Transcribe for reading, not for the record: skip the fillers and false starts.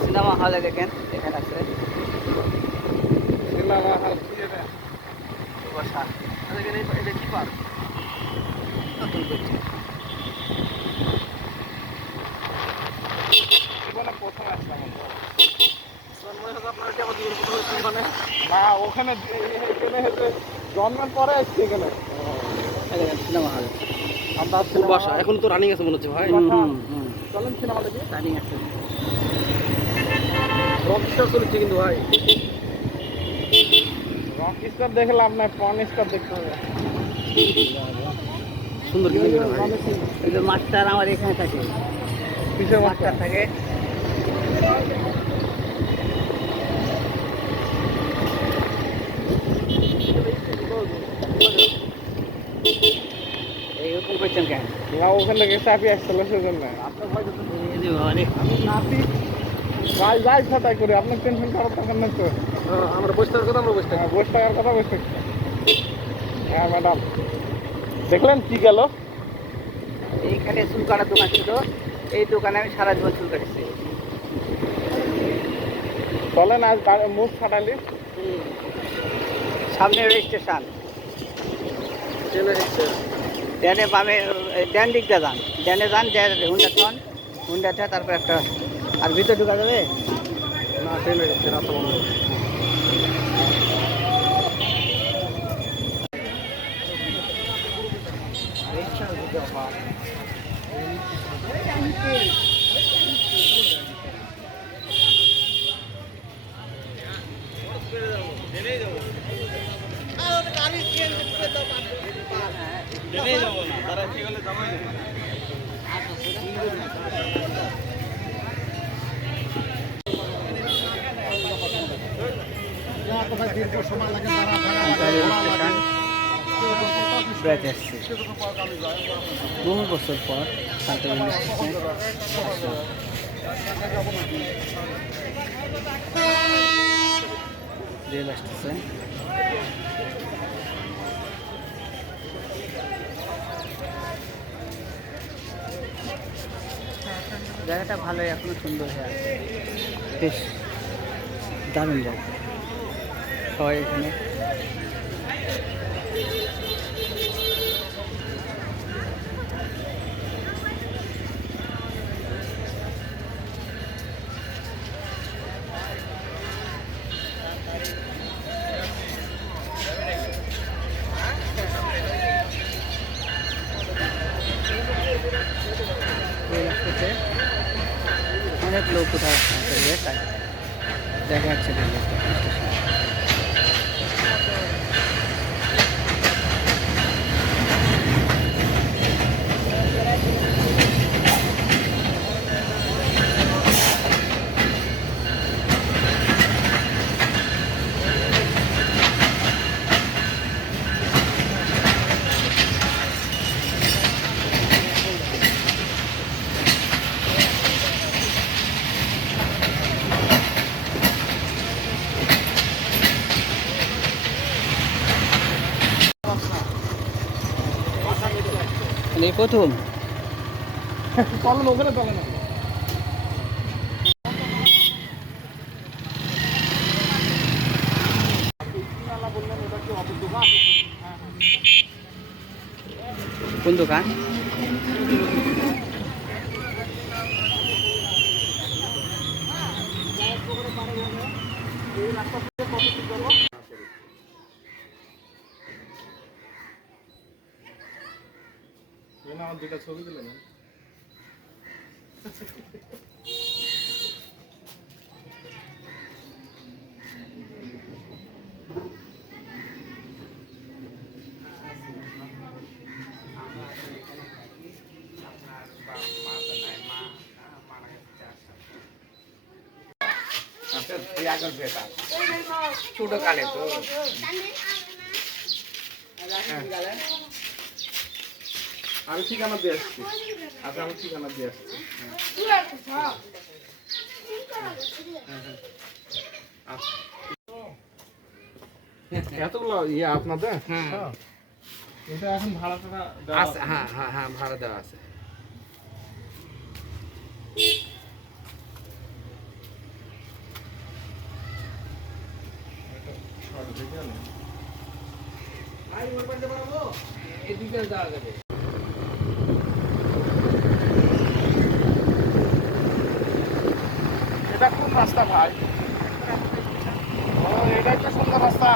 Cinema হলে দেখেন এখানে আছে সিনেমা হল বসা এটা কি পার্ক নতুন করছে প্রথম আসলাম আপনার না ওখানে জন্মের পরে আসছি এখানে সিনেমা হল আমরা বাসা এখন তো রানিং আছে মনে হচ্ছে ভাই। চলেন সিনেমা দেখি রানিং আছে রকস্টার চলেছে কিন্তু ভাই। রক স্টার দেখলাম না, পর্ন স্টার দেখতে হবে। সুন্দর কিন্তু ভাই। এই যে মাস্টার আমার এখানে থাকে কিসের মাস্টার থাকে এইরকম করছেন কেন না ওখান থেকে চাপি আসছিল সেজন্য আপনার ভয় তো অনেক আমি নাতি যাই যাই ছাতাই করি, আপনার টেনশন করার দরকার নেই তো। আমরা বসে থাকার কথা আমরা বসে থাকি। বসে থাকার কথা বসে থাকছি। হ্যাঁ ম্যাডাম, দেখলেন কি গেল? এইখানে চুল কাটার দোকান ছিল, এই দোকানে আমি সারা জীবন চুল কাটেছি। চলেন আজ মুখ ফাটালি। সামনে স্টেশন ট্রেনে এসছে। ড্যানে বামে ড্যান দিকটা যান, ড্যানে যান, হুন্ডাটা তারপর একটা আর ভিতরে ঢুকা যাবে না ট্রেনে এসছে রাস্তা বন্ধ। বেড়াতে আসছি বহু বছর পর শান্তিগঞ্জ রেল আসতেছে। জায়গাটা ভালোই, এখনো সুন্দর হয়ে আছে, বেশ দারুণ জায়গা। সবাই এখানে অনেক লোক কোথাও দেখা যাচ্ছে এই প্রথম চলেন ওখানে চলেন। কোন দোকান? আমার দুটা ছবি দিলেন। ছোট কালে তো আমি ঠিকানা দিয়ে আসছি। আচ্ছা আমি ঠিকানা দিয়ে আসছি। এতগুলো ইয়ে আপনাদের? হ্যাঁ। এটা এখন ভাড়াটা দেওয়া আছে, হ্যাঁ হ্যাঁ হ্যাঁ, ভাড়া দেওয়া আছে। এদিকে যাওয়া যাবে। এটা কোন রাস্তা ভাই? ও, এটা একটা সুন্দর রাস্তা।